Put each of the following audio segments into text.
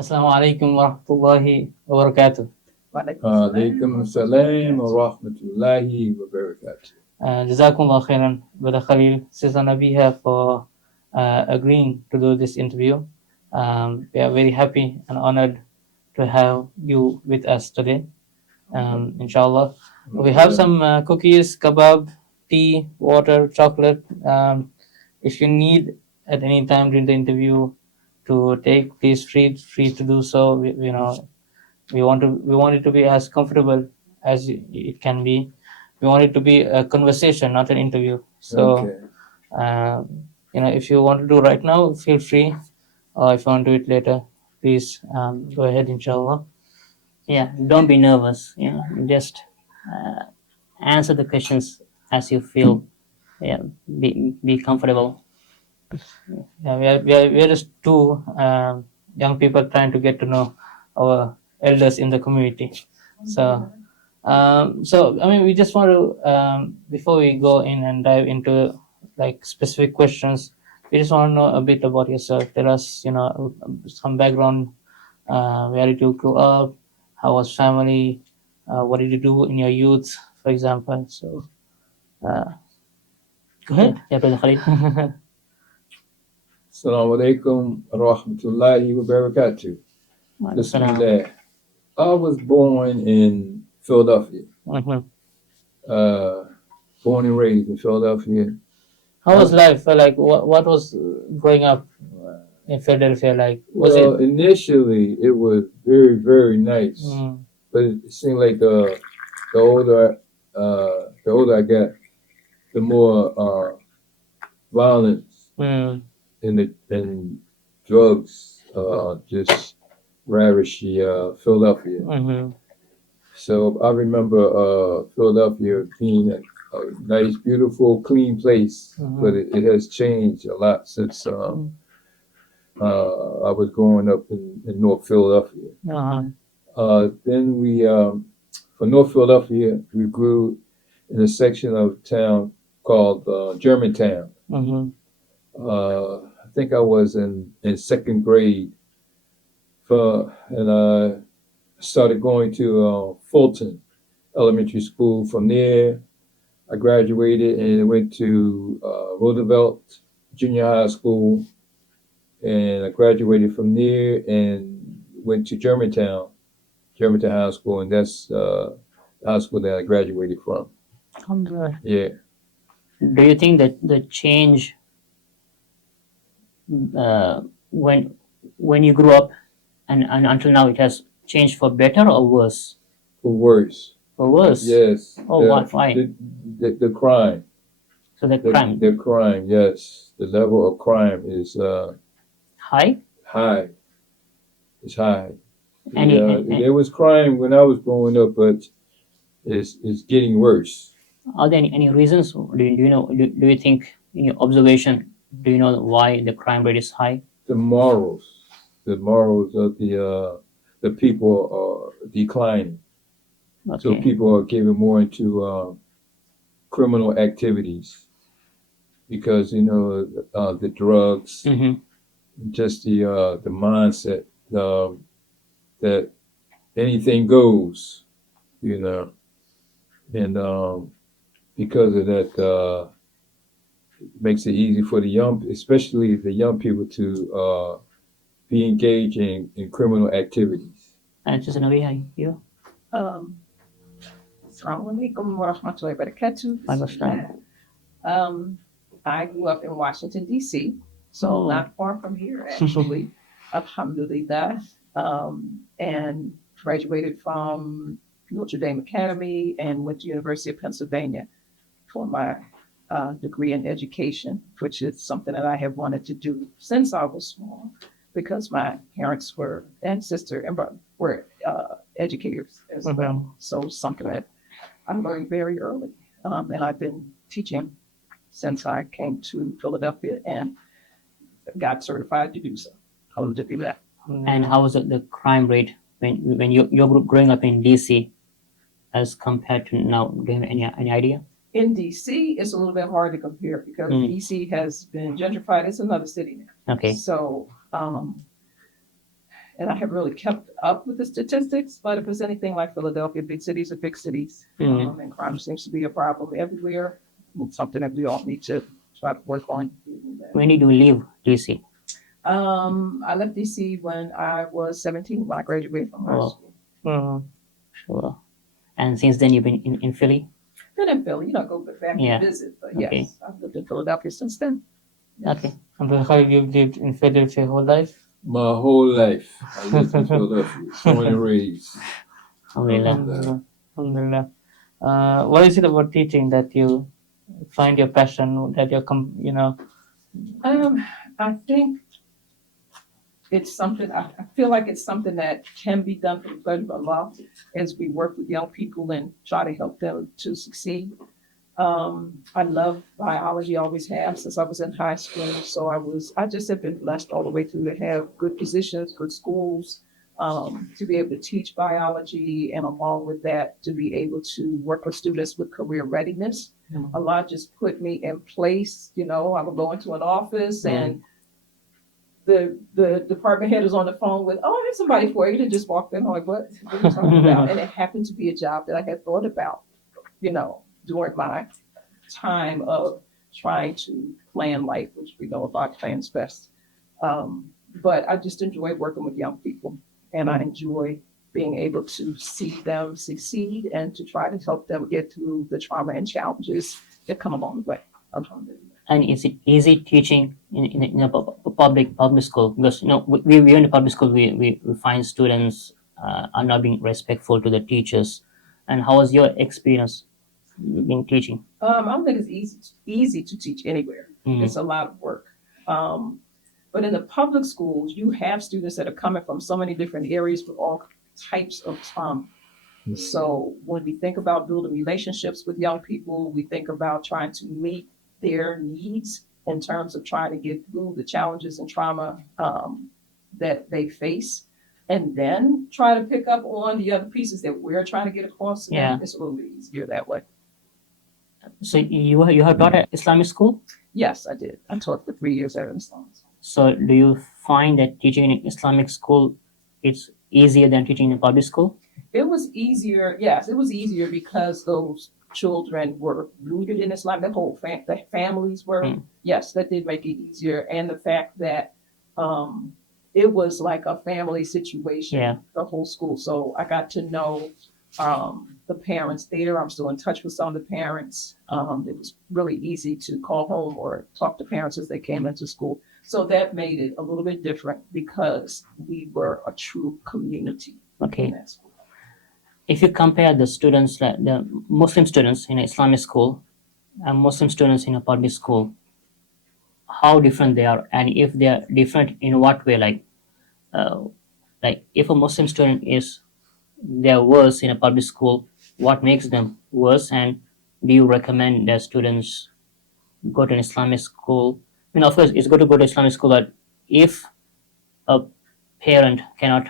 Assalamu alaikum wa rahmatullahi wa barakatuh. Alaikum salam wa rahmatullahi wa barakatuh. Jazakumullah khairan, Brother Khalil, Sister Nabeehah, for agreeing to do this interview. We are very happy and honored to have you with us today. Inshallah. We have some cookies, kebab, tea, water, chocolate. If you need at any time during the interview to take, please free to do so. We want it to be as comfortable as it can be. We want it to be a conversation, not an interview. So, Okay. if you want to do right now, feel free. Or if you want to do it later, please go ahead, inshallah. Yeah, don't be nervous. Just answer the questions as you feel. Yeah, be comfortable. Yeah, we are just two young people trying to get to know our elders in the community. So, we just want to before we go in and dive into like specific questions, we just want to know a bit about yourself. Tell us, some background. Where did you grow up? How was family? What did you do in your youth, for example? So, go ahead. Yeah, Brother Khalid. Assalamu alaikum wa rahmatullahi wa barakatuh. Bismillah. I was born in Philadelphia. Mhm. Born and raised in Philadelphia. How was life? Like, what was growing up in Philadelphia like? Was Well, initially it was very, very nice, Mm, but it seemed like the older I got, the more violence mm, and drugs just ravished Philadelphia. mhm, So I remember Philadelphia being a nice, beautiful, clean place, Mhm. but it has changed a lot since I was growing up in North Philadelphia. Then from North Philadelphia, we grew in a section of town called Germantown. mhm, I think I was in second grade, and I started going to Fulton Elementary School. From there, I graduated and went to Roosevelt Junior High School, and I graduated from there and went to Germantown High School, and that's the high school that I graduated from. Yeah. Do you think that the change uh, when you grew up and until now it has changed for better or worse? For worse. For worse? Yes. Oh, what? Why? The crime. So the crime The crime, yes. The level of crime is high? high. It's high. Any- There was crime when I was growing up, but it's getting worse. Are there any reasons? Do you think in your observation, do you know why the crime rate is high? The morals of the people are declining. So Okay. people are getting more into criminal activities because the drugs, Mm-hmm. just the mindset that anything goes, and because of that, it makes it easy for especially the young people, to be engaged in criminal activities. And Sister Nabeehah, you? Assalamu alaikum wa rahmatullahi wa barakatuh. I grew up in Washington, D.C., so not far from here, actually. Alhamdulillah. And graduated from Notre Dame Academy and went to University of Pennsylvania for my degree in education, which is something that I have wanted to do since I was small, because my parents and sister and brother were educators as well. So something that I learned very early, and I've been teaching since I came to Philadelphia and got certified to do so. Alhamdulillah. And how was the crime rate when you're growing up in DC as compared to now? Do you have any idea? In DC, it's a little bit hard to compare because DC has been gentrified. It's another city now. Okay. So, and I have really kept up with the statistics. But if it's anything like Philadelphia, big cities are big cities, and crime seems to be a problem everywhere. It's something that we all need to try to work on. When did you leave DC? I left DC when I was 17, when I graduated from high Oh. school. Sure. And since then you've been in Philly? Been in Philly, go back Yeah. and visit. But Okay. yes, I've lived in Philadelphia since then. Okay. And Brother Khalil, you've lived in Philadelphia your whole life? My whole life, I lived in Philadelphia, born and raised. Alhamdulillah. Alhamdulillah. Alhamdulillah. What is it about teaching that you find your passion, that you're, I think it's something, I feel like it's something that can be done for the pleasure of Allah as we work with young people and try to help them to succeed. I love biology, always have since I was in high school. So I just have been blessed all the way through to have good positions, good schools, to be able to teach biology, and along with that, to be able to work with students with career readiness. Allah just put me in place. I would go into an office and the department head is on the phone with, "Oh, I have somebody for you." To just walk in. I'm like, what are you talking about? And it happened to be a job that I had thought about, during my time of trying to plan life, which we know Allah plans best. But I just enjoy working with young people, and I enjoy being able to see them succeed and to try to help them get through the trauma and challenges that come along the way. And is it easy teaching in a public school? Because we're in a public school, we find students are not being respectful to the teachers. And how was your experience in teaching? I don't think it's easy to teach anywhere. It's a lot of work. But in the public schools, you have students that are coming from so many different areas with all types of trauma. So when we think about building relationships with young people, we think about trying to meet their needs in terms of trying to get through the challenges and trauma that they face, and then try to pick up on the other pieces that we're trying to get across. And it's a little bit easier that way. So you have taught at Islamic school? Yes, I did. I taught for 3 years at an Islamic school. So do you find that teaching in Islamic school it's easier than teaching in a public school? It was easier. Yes, it was easier because those children were rooted in Islam. The families were. Yes, that did make it easier. And the fact that it was like a family situation, the whole school. So I got to know the parents there. I'm still in touch with some of the parents. It was really easy to call home or talk to parents as they came into school. So that made it a little bit different because we were a true community. Okay. In that school. If you compare the students, the Muslim students in an Islamic school and Muslim students in a public school, how different they are, and if they are different in what way? Like if a Muslim student they're worse in a public school, what makes them worse, and do you recommend that students go to an Islamic school? I mean, of course, it's good to go to Islamic school, but if a parent cannot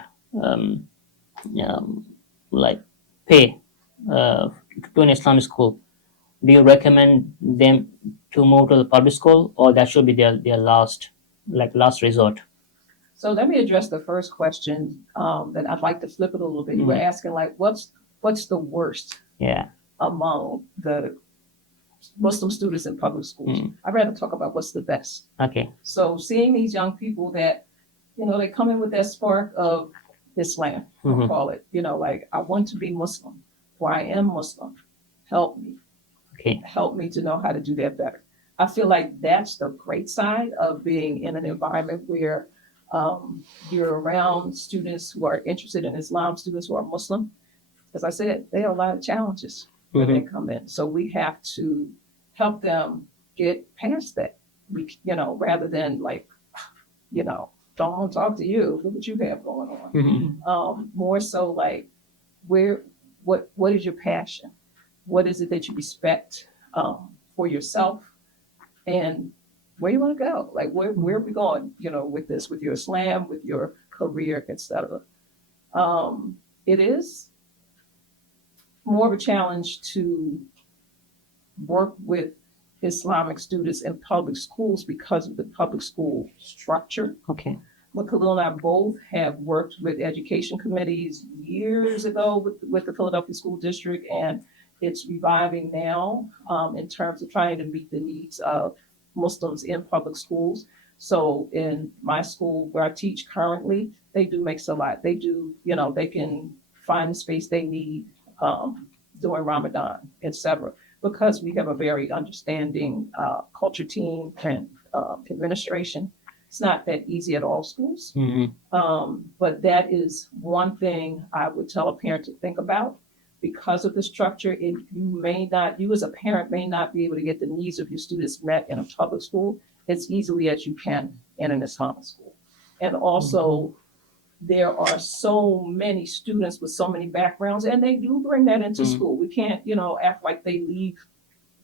pay to an Islamic school, do you recommend them to move to the public school, or that should be their last resort? So let me address the first question. Then I'd like to flip it a little bit. You were asking what's the worst among the Muslim students in public schools? I'd rather talk about what's the best. Okay. So seeing these young people that, they come in with that spark of Islam, I'll call it, I want to be Muslim, or I am Muslim. Help me. Okay. Help me to know how to do that better. I feel like that's the great side of being in an environment where you're around students who are interested in Islam, students who are Muslim. As I said, they have a lot of challenges when they come in. So we have to help them get past that. Rather than don't want to talk to you. Look what you have going on. More so what is your passion? What is it that you respect for yourself? And where you want to go? Where are we going, with this, with your Islam, with your career, etc. It is more of a challenge to work with Islamic students in public schools because of the public school structure. Okay. But Khalil and I both have worked with education committees years ago with the Philadelphia School District, and it's reviving now in terms of trying to meet the needs of Muslims in public schools. So in my school where I teach currently, they do make salat. They do, they can find the space they need during Ramadan, etc. Because we have a very understanding culture team and administration. It's not that easy at all schools. But that is one thing I would tell a parent to think about. Because of the structure, you as a parent may not be able to get the needs of your students met in a public school as easily as you can in an Islamic school. And also, there are so many students with so many backgrounds, and they do bring that into school. We can't, act like they leave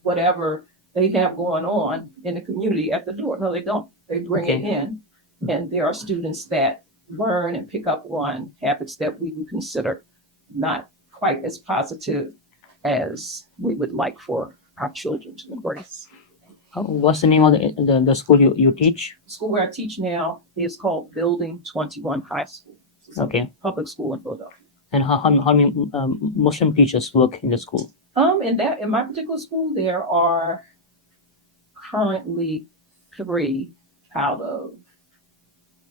whatever they have going on in the community at the door. No, they don't. They bring it in, and there are students that learn and pick up on habits that we would consider not quite as positive as we would like for our children to embrace. What's the name of the school you teach? The school where I teach now is called Building 21 High School. It's a public school in Philadelphia. And how many Muslim teachers work in the school? In my particular school, there are currently 3 out of,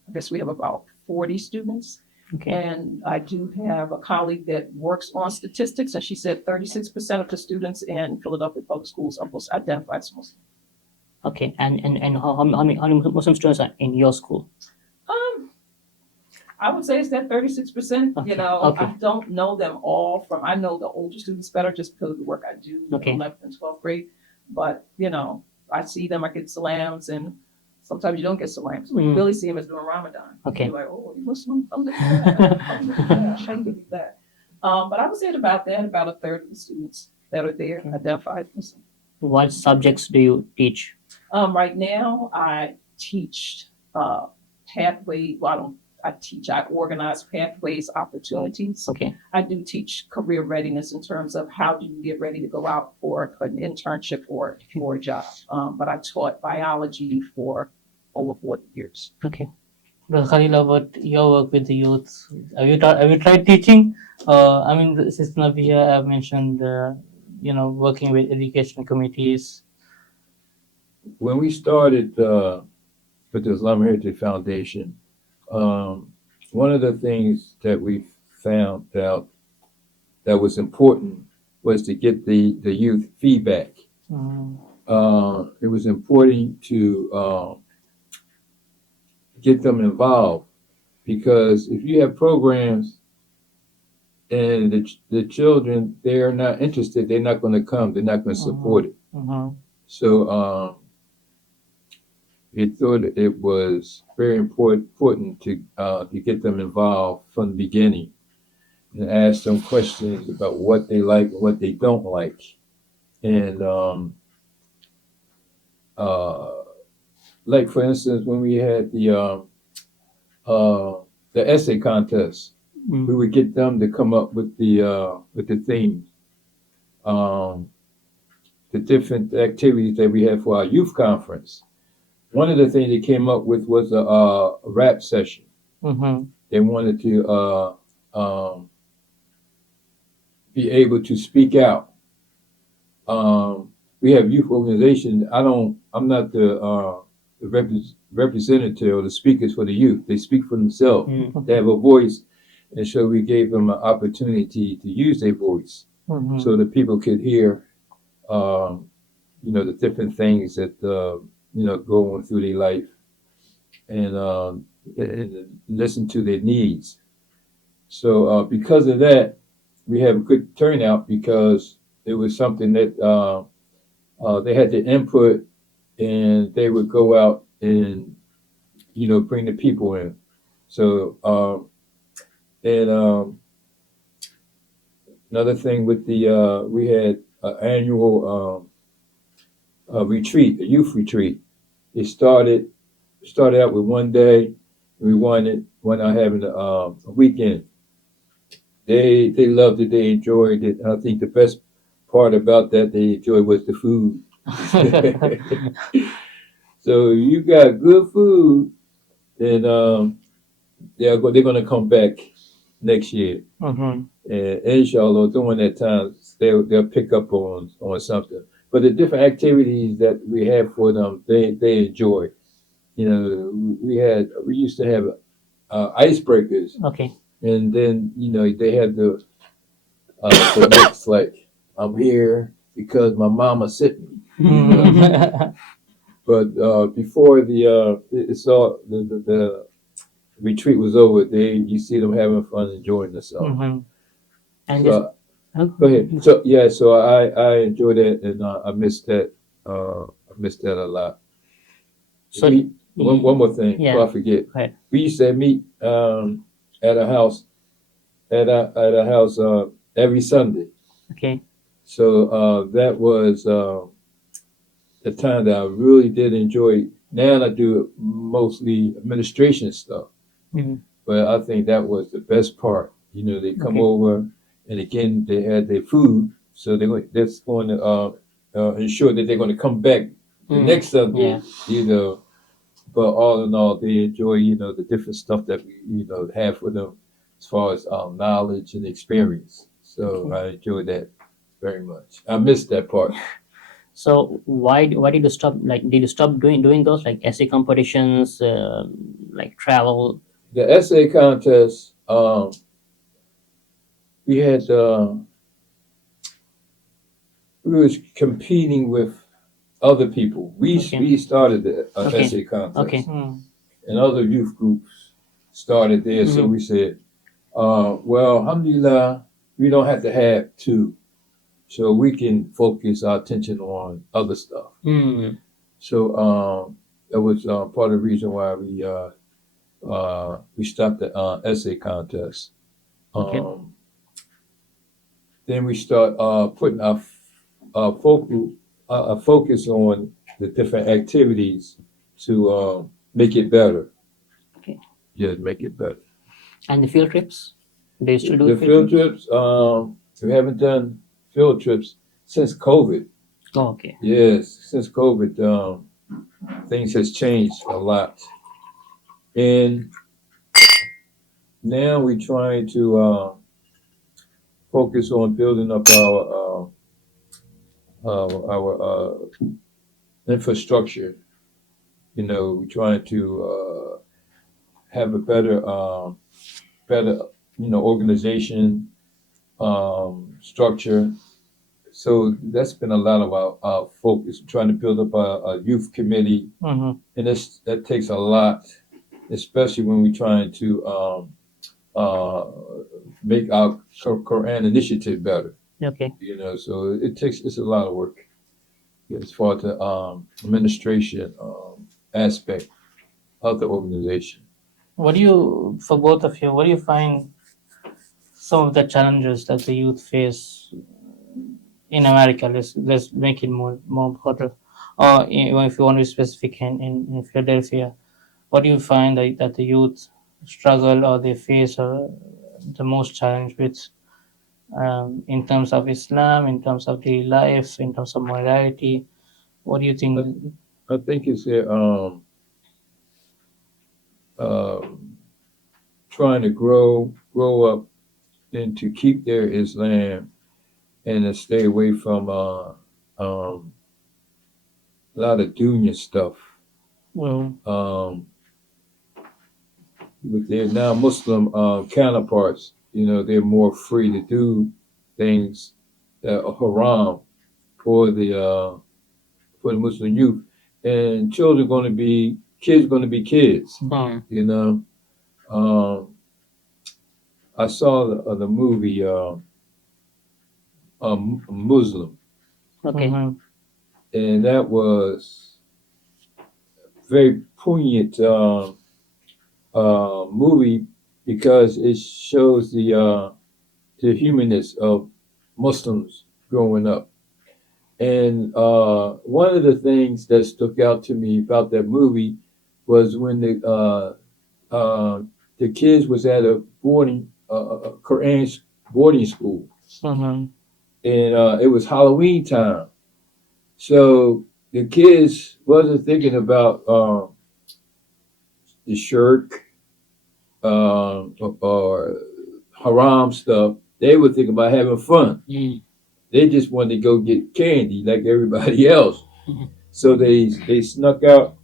I guess we have about 40 students. And I do have a colleague that works on statistics, and she said 36% of the students in Philadelphia public schools are identified as Muslim. And how many Muslim students are in your school? I would say it's that 36%. I don't know them all I know the older students better just because of the work I do in 11th and 12th grade. But, I see them, I get salams, and sometimes you don't get salams. We really see them as during Ramadan. You're like, oh, you Muslim? I shouldn't give you that. But I would say about a third of the students that are there identify as Muslim. What subjects do you teach? Right now, I teach pathway. Well, I organize pathways, opportunities. I do teach career readiness in terms of how do you get ready to go out for an internship or for a job. But I taught biology for over 40 years. Well, Khalil, about your work with the youth, have you tried teaching? Sister Nabeehah, I've mentioned, working with education committees. When we started with the Islamic Heritage Foundation, one of the things that we found out that was important was to get the youth feedback. It was important to get them involved, because if you have programs and the children, they're not interested, they're not going to come, they're not going to support it. So we thought it was very important to get them involved from the beginning and ask them questions about what they like and what they don't like. And like, for instance, when we had the essay contest, we would get them to come up with the themes, the different activities that we had for our youth conference. One of the things they came up with was a rap session. They wanted to be able to speak out. We have youth organizations. I'm not the representative or the speakers for the youth. They speak for themselves. They have a voice, and so we gave them an opportunity to use their voice, so that people could hear, the different things that go on through their life, and listen to their needs. So because of that, we have a good turnout, because it was something that they had to input, and they would go out and bring the people in. So another thing with the we had an annual retreat, a youth retreat. It started out with one day. We wanted out having a weekend. They loved it. They enjoyed it. I think the best part about that they enjoyed was the food. So you got good food, and they're going to come back next year. Mm-hmm. And inshallah, during that time, they'll pick up on something. But the different activities that we have for them, they enjoy. You know, we used to have icebreakers, Okay. and then they had the mix like, I'm here because my mama sent me. Mm-hmm. But before the retreat was over, you see them having fun, enjoying themselves. Mm-hmm. And just So, go ahead. So yeah, so I enjoyed it, and I missed that. I missed that a lot. So One more thing yeah. before I forget. Go ahead. We used to meet at a house every Sunday. Okay. So that was the time that I really did enjoy. Now I do mostly administration stuff, Mhm. but I think that was the best part. You know, they come Okay. over, and again they had their food, so that's going to ensure that they're going to come back the next Sunday. Yeah. You know, but all in all, they enjoy the different stuff that we have for them as far as knowledge and experience. So I enjoyed that very much. I missed that part. So why did you stop? Like, did you stop doing those like essay competitions, like travel? The essay contest, we had we was competing with other people. Okay. We started the Okay. essay contest, Okay. Mm. and other youth groups started there. So Mhm. we said, well, alhamdulillah, we don't have to have two, so we can focus our attention on other stuff. Mm. So that was part of the reason why we stopped the essay contest. Okay. Then we start putting our focus on the different activities to make it better. Okay. Yeah, make it better. And the field trips? Do you still do The field trips, we haven't done field trips since COVID. Oh, okay. Yes, since COVID, things has changed a lot, and now we're trying to focus on building up our infrastructure. You know, we're trying to have a better organization, structure. So that's been a lot of our focus, trying to build up a youth committee, Mm-hmm. and that takes a lot, especially when we're trying to make our Quran initiative better. Okay. You know, so it's a lot of work as far as the administration aspect of the organization. For both of you, what do you find some of the challenges that the youth face in America? Let's make it more broader. Or if you want to be specific in Philadelphia, what do you find that the youth struggle or they face the most challenge with in terms of Islam, in terms of daily life, in terms of morality? What do you think? I think it's trying to grow up and to keep their Islam and to stay away from a lot of dunya stuff. Well, With their now Muslim counterparts, they're more free to do things that are haram for the Muslim youth, and kids going to be kids. You know, I saw the movie Muslim, Okay. mhm. and that was very poignant movie because it shows the humanness of Muslims growing up. And one of the things that stuck out to me about that movie was when the kids was at a Quran boarding school, Mhm. and it was Halloween time. So the kids wasn't thinking about the shirk, or haram stuff. They were thinking about having fun. They just wanted to go get candy like everybody else. So they snuck out.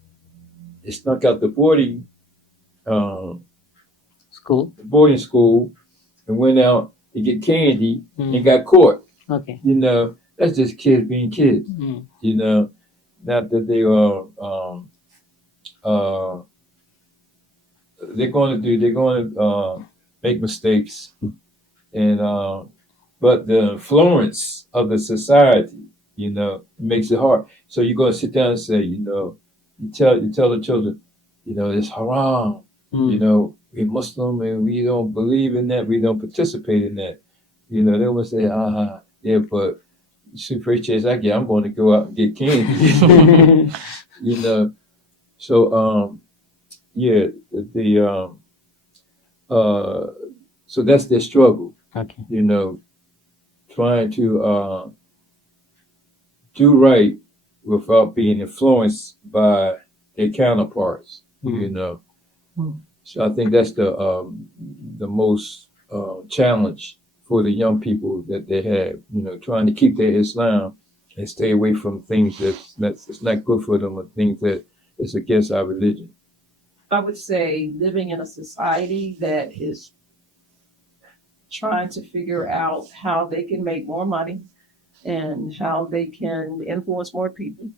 They snuck out the School. boarding school and went out to get candy and Mm. got caught. Okay. You know, that's just kids being kids. You know, not that they are. Uh, they're going to make mistakes, and but the influence of the society, you know, makes it hard. So you're going to sit down and say, you know, you tell the children, you know, it's haram. You know, we're Muslim and we don't believe in that. We don't participate in that. You know, they will say, yeah, but super chance I get, I'm going to go out and get candy. You know, so yeah, so that's their struggle. Okay. You know, trying to do right without being influenced by their counterparts. You know, so I think that's the most challenge for the young people that they have. You know, trying to keep their Islam and stay away from things that's not good for them or things that is against our religion. I would say living in a society that is trying to figure out how they can make more money and how they can influence more people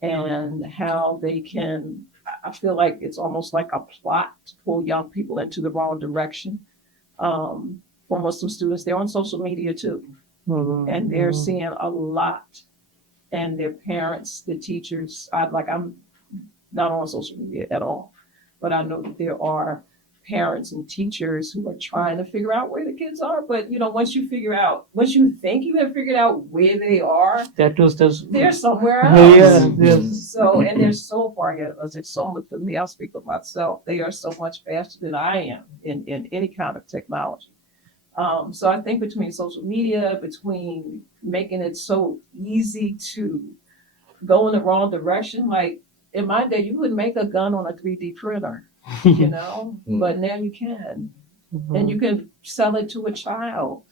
and how they can, I feel like it's almost like a plot to pull young people into the wrong direction. For Muslim students, they're on social media too, and they're seeing a lot. And their parents, the teachers, I'm not on social media at all, but I know that there are parents and teachers who are trying to figure out where the kids are. But you know, once you think you have figured out where they are, they're somewhere else. Yeah, yes. So, and they're so far ahead of us. It's so much for me. I'll speak for myself. They are so much faster than I am in any kind of technology. So I think between social media, between making it so easy to go in the wrong direction, like in my day, you wouldn't make a gun on a 3D printer, you know, but now you can, and you can sell it to a child.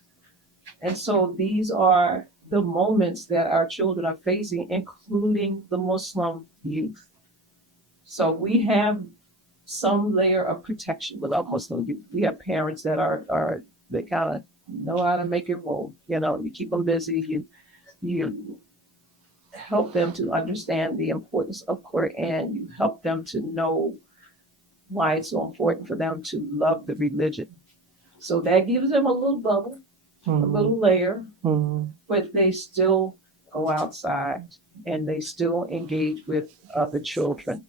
And so these are the moments that our children are facing, including the Muslim youth. So we have some layer of protection with our Muslim youth. We have parents that are they kind of know how to make it roll. You know, you keep them busy. You help them to understand the importance of Quran. You help them to know why it's so important for them to love the religion. So that gives them a little bubble, a little layer, but they still go outside and they still engage with other children.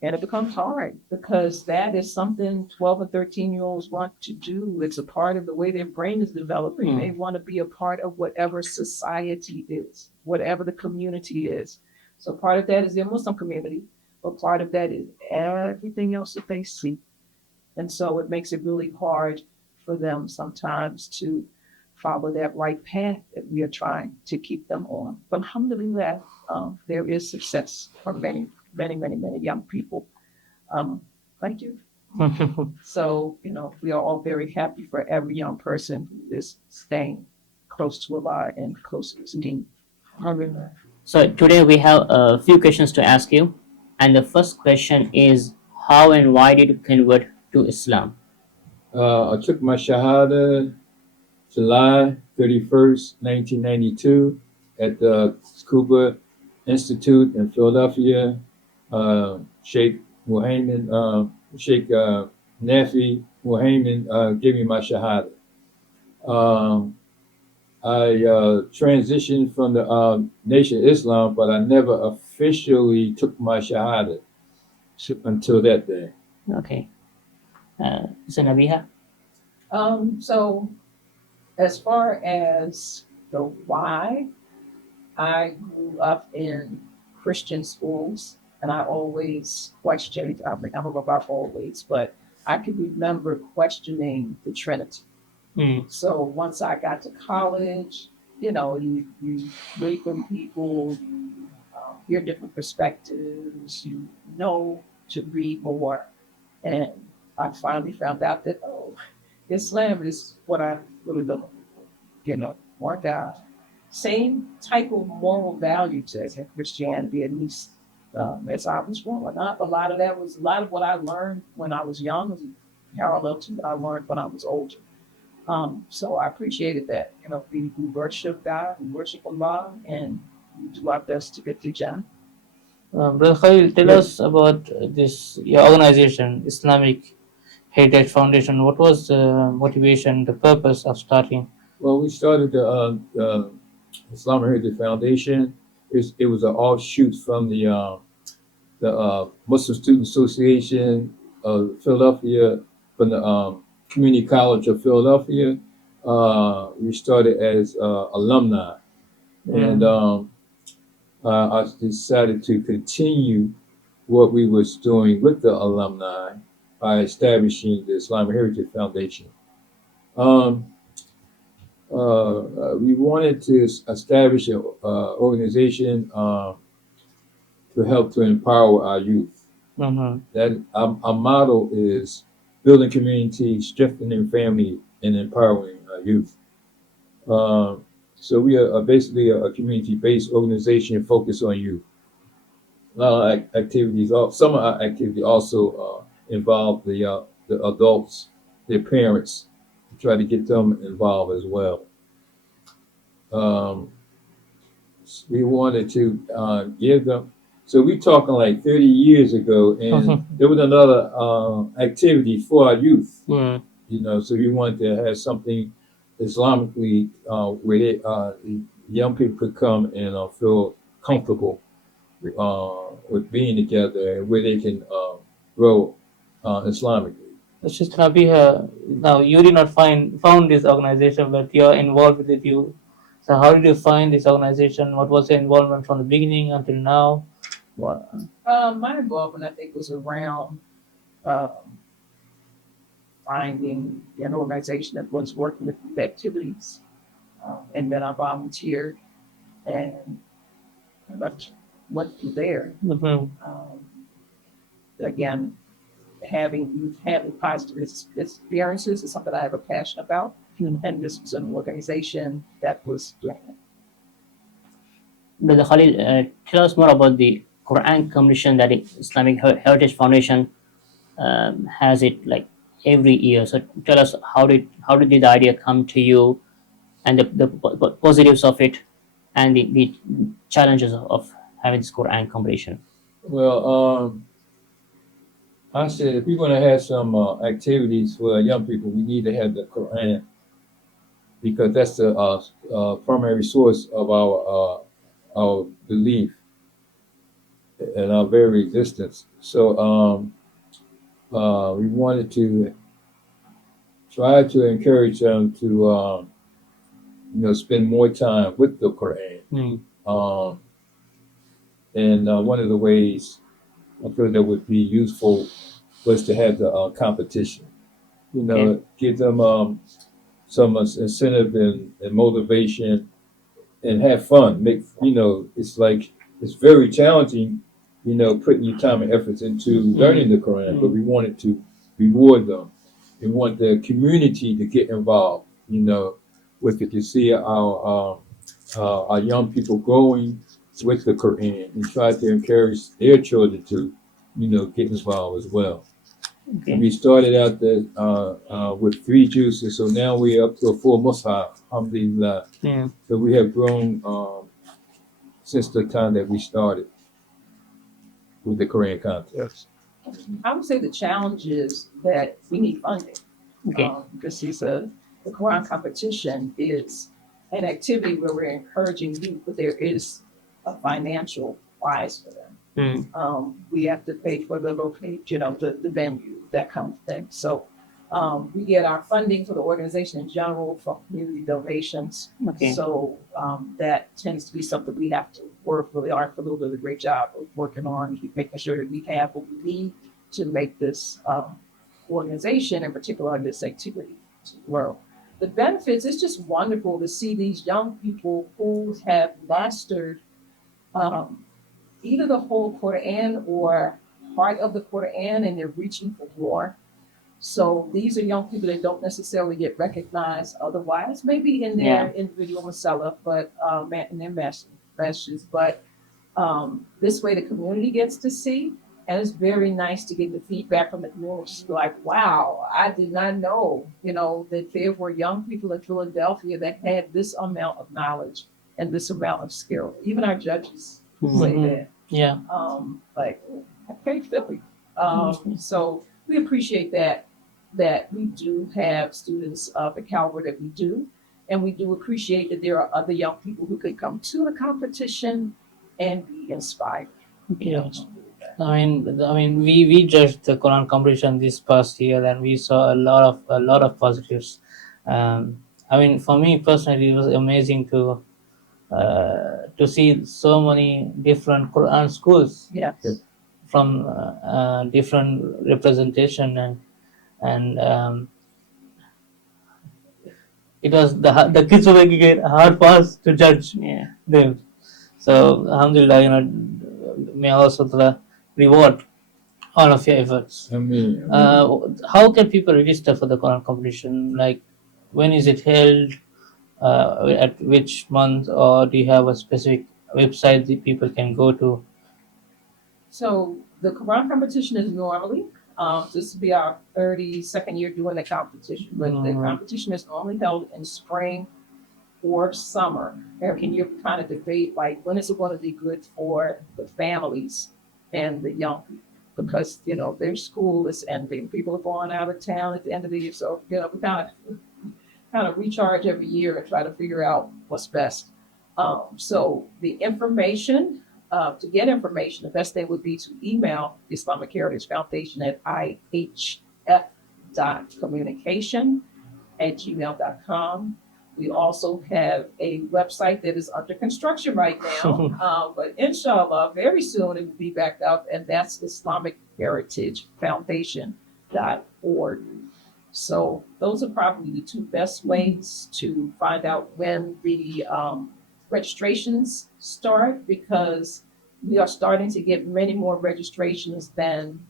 And it becomes hard because that is something 12 or 13-year-olds want to do. It's a part of the way their brain is developing. They want to be a part of whatever society is, whatever the community is. So part of that is their Muslim community, but part of that is everything else that they see. And so it makes it really hard for them sometimes to follow that right path that we are trying to keep them on. But alhamdulillah, there is success for many young people. Thank you. So, you know, we are all very happy for every young person who is staying close to Allah and close to His deen. So today we have a few questions to ask you, and the first question is, how and why did you convert to Islam? I took my Shahada July 31st, 1992 at the Scuba Institute in Philadelphia. Sheikh Nafi Muhammad gave me my Shahada. I transitioned from the Nation of Islam, but I never officially took my Shahada until that day. Okay. So Nabeehah? So as far as the why, I grew up in Christian schools and I always questioned, I don't know about always, but I could remember questioning the Trinity. So once I got to college, you know, you read from people, you hear different perspectives, you know to read more. And I finally found out that, Islam is what I really love, more God. Same type of moral values as in Christianity, at least as I was growing up. A lot of what I learned when I was young was parallel to what I learned when I was older. So I appreciated that. We worship God, we worship Allah, and we do our best to get to Jannah. Brother Khalil, tell Yes. us about this your organization, Islamic Heritage Foundation. What was the motivation, the purpose of starting? Well, we started the Islamic Heritage Foundation. It was an offshoot from the Muslim Student Association of Philadelphia, from the Community College of Philadelphia. We started as alumni, and I decided to continue what we was doing with the alumni by establishing the Islamic Heritage Foundation. We wanted to establish an organization to help to empower our youth. Mm-hmm. That our motto is building community, strengthening family, and empowering our youth. So we are basically a community-based organization focused on youth. A lot of activities. Some of our activity also involve the adults, their parents, to try to get them involved as well. We wanted to give them. So we talking like 30 years ago, and there was another activity for our youth. Mm. So we wanted to have something Islamically where the young people could come and feel comfortable with being together, and where they can grow Islamically. Sister Nabeehah, now you did not found this organization, but you're involved with it. So how did you find this organization? What was your involvement from the beginning until now? What? My involvement, I think, was around finding an organization that was working with youth activities, and then I volunteered and went through there. Mm-hmm. Again, having positive experiences is something I have a passion about, and this was an organization that was doing it. Brother Khalil, tell us more about the Quran competition that Islamic Heritage Foundation has it like every year. So tell us how did the idea come to you, and the positives of it, and the challenges of having this Quran competition. Well, I said if we're going to have some activities for young people, we need to have the Quran, because that's the primary source of our belief and our very existence. So we wanted to try to encourage them to spend more time with the Quran. Mm. And one of the ways I feel that would be useful was to have the competition. Okay. Give them some incentive and motivation, and have fun. It's very challenging, putting your time and efforts into learning the Quran, but we wanted to reward them. We want the community to get involved, with it, to see our young people growing with the Quran, and try to encourage their children to, get involved as well. Okay. We started out with 3 juices, so now we're up to a full mushaf, alhamdulillah. Yeah. So we have grown since the time that we started with the Quran contest. I would say the challenge is that we need funding. Okay. Because the Quran competition is an activity where we're encouraging youth, but there is a financial prize for them. We have to pay for the location, the venue, that kind of thing. So we get our funding for the organization in general from community donations. Okay. So that tends to be something we have to work really hard for. A little bit of a great job of working on, making sure that we have what we need to make this organization, in particular this activity, to grow. The benefits, it's just wonderful to see these young people who have mastered either the whole Quran or part of the Quran, and they're reaching for more. So these are young people that don't necessarily get recognized otherwise, maybe in their individual masala, but in their messages. But this way the community gets to see, and it's very nice to get the feedback from the community. Like, wow, I did not know, that there were young people in Philadelphia that had this amount of knowledge and this amount of skill. Even our judges say that. Yeah. Like, okay, Philly. So we appreciate that we do have students of the caliber that we do, and we do appreciate that there are other young people who could come to the competition and be inspired. Yeah. I mean, we judged the Quran competition this past year, and we saw a lot of positives. I mean, for me personally, it was amazing to see so many different Quran schools Yes. from different representation, and it was the kids were making it hard for us to judge them. So alhamdulillah, may Allah subhanahu wa ta'ala reward all of your efforts. Ameer. How can people register for the Quran competition? Like, when is it held? At which month? Or do you have a specific website that people can go to? So the Quran competition is normally, this will be our 32nd year doing the competition, but the competition is normally held in spring or summer. And you kind of debate, like, when is it going to be good for the families and the young people? Because, their school is ending. People are going out of town at the end of the year. So, we kind of recharge every year and try to figure out what's best. So the information, to get information, the best thing would be to email the Islamic Heritage Foundation at ihf.communication@gmail.com. We also have a website that is under construction right now, but inshallah, very soon it will be back up, and that's Islamic Heritage Foundation.org. So those are probably the two best ways to find out when the registrations start, because we are starting to get many more registrations than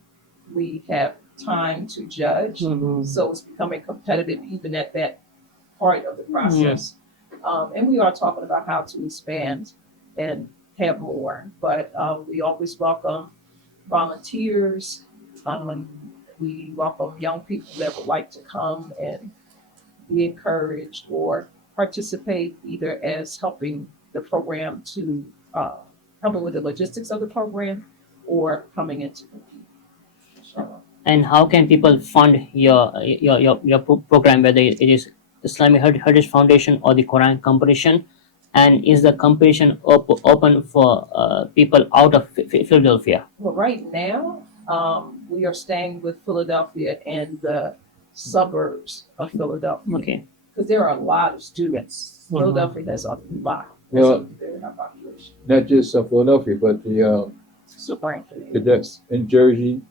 we have time to judge. So it's becoming competitive even at that part of the process. And we are talking about how to expand and have more, but we always welcome volunteers. We welcome young people that would like to come and be encouraged or participate either as helping the program to helping with the logistics of the program or coming into compete. And how can people fund your program, whether it is Islamic Heritage Foundation or the Quran competition? And is the competition open for people out of Philadelphia? Well, right now, we are staying with Philadelphia and the suburbs of Philadelphia. Okay. Because there are a lot of students. Philadelphia has a lot. Well, not just Philadelphia, but that's in Jersey,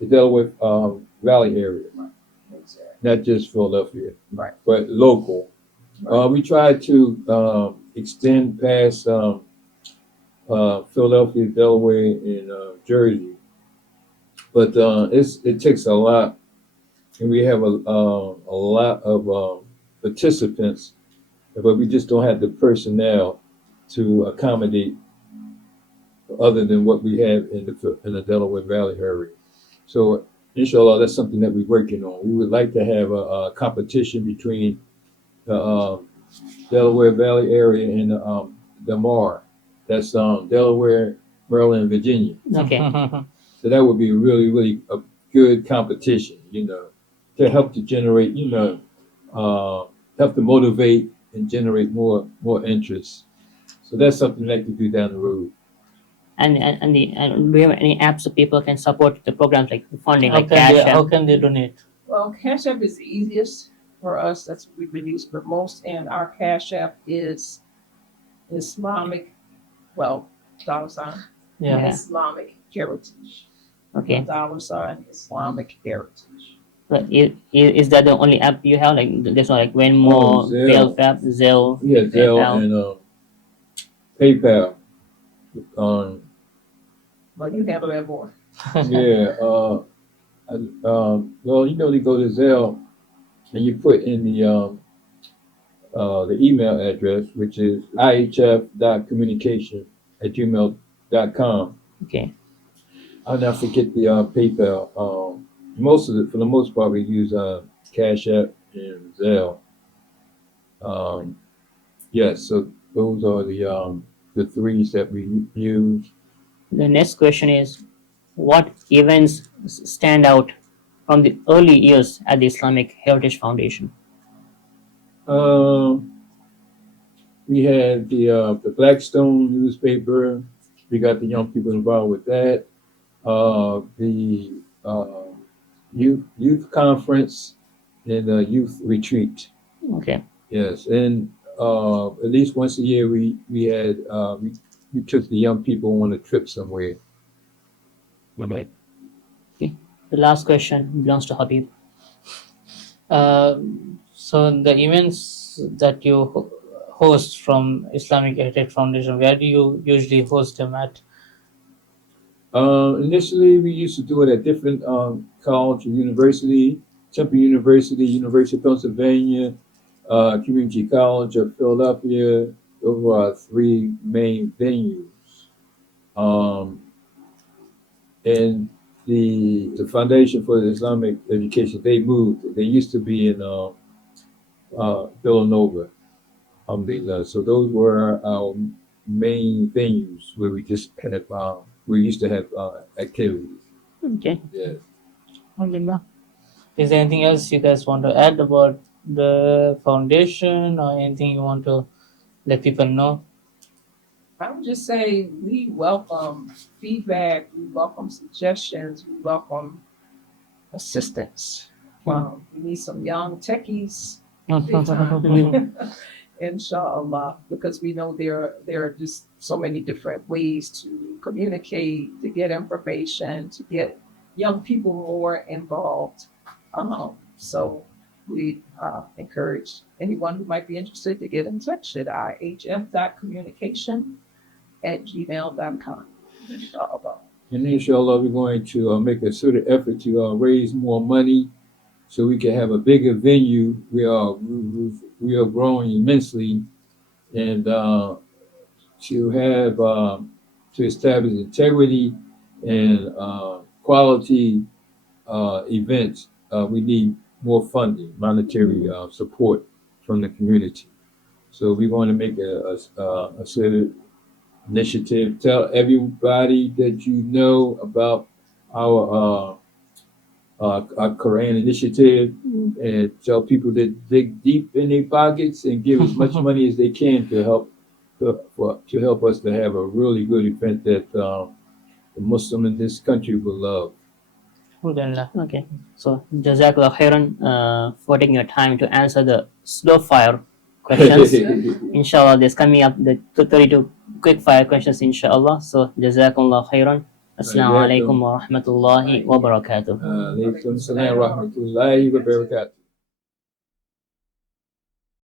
the Delaware Valley area. Not just Philadelphia, Right. but local. We try to extend past Philadelphia, Delaware, and Jersey, but it takes a lot, and we have a lot of participants, but we just don't have the personnel to accommodate other than what we have in the Delaware Valley area. So, inshallah, that's something that we're working on. We would like to have a competition between the Delaware Valley area and the MAR. That's Delaware, Maryland, and Virginia. Okay. So that would be really, really a good competition, to help to generate, help to motivate and generate more interest. So that's something that could do down the road. And do you have any apps that people can support the programs, like funding, How like Cash App? how can they donate? Well, Cash App is the easiest for us. That's what we've been used the most. And our Cash App is Islamic, dollar sign, Yeah. Islamic Heritage. Okay. Dollar sign, Islamic Heritage. But is that the only app you have? Like, there's no like Venmo, Zelle. Zelle, Yeah, Zelle PayPal. and PayPal. But you handle that more. Yeah, Well, you know, they go to Zelle and you put in the email address, which is ihf.communication at gmail.com. Okay. I'll not forget the PayPal. For the most part, we use Cash App and Zelle. Yes, so those are the threes that we use. The next question is, what events stand out from the early years at the Islamic Heritage Foundation? We had the Blackstone newspaper. We got the young people involved with that. The youth conference and the youth retreat. Okay. Yes, and at least once a year we had we took the young people on a trip somewhere. Okay. The last question belongs to Habib. So the events that you host from Islamic Heritage Foundation, where do you usually host them at? Initially, we used to do it at different college or university, Temple University, University of Pennsylvania, Community College of Philadelphia. Those were our three main venues. And the Foundation for Islamic Education, they moved. They used to be in Villanova. So those were our main venues where we just had we used to have activities. Okay. Yes. Alhamdulillah. Is there anything else you guys want to add about the foundation, or anything you want to let people know? I would just say we welcome feedback, we welcome suggestions, we welcome assistance. We need some young techies, big time. Inshallah, because we know there are just so many different ways to communicate, to get information, to get young people more involved. So we encourage anyone who might be interested to get in touch at ihf.communication at gmail.com. Inshallah. And inshallah, we're going to make a sort of effort to raise more money so we can have a bigger venue. We are growing immensely, and to have to establish integrity and quality events, we need more funding, monetary support from the community. So we want to make a sort of initiative. Tell everybody that you know about our Quran initiative, and tell people to dig deep in their pockets and give as much money as they can to help us to have a really good event that the Muslim in this country will love. Alhamdulillah. Okay. So, Jazakallah khairan for taking your time to answer the Slowfire questions. Inshallah, there's coming up the 32 quick fire questions, inshallah. So, Jazakallah khairan. Assalamu alaikum wa rahmatullahi wa barakatuh. Alaikum salam wa rahmatullahi wa barakatuh.